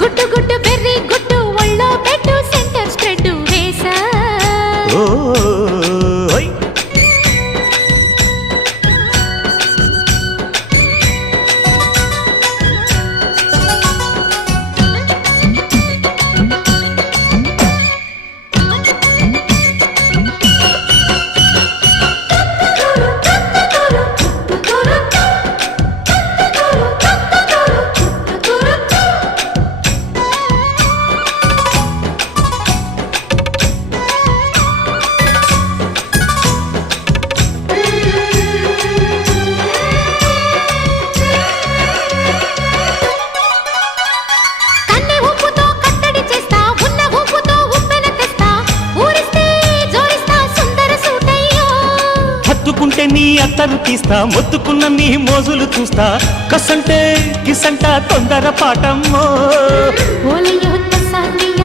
గుట్టు గుట్టు బెర్రీ గుట్టు ఒళ్ళో పెట్టు సెంటర్ స్ప్రెడ్ వేసా నీ అత్తరు తీస్తా మొత్తుకున్న నీ మోజులు చూస్తా కసంటే కిసంట తొందర పాటమ్మో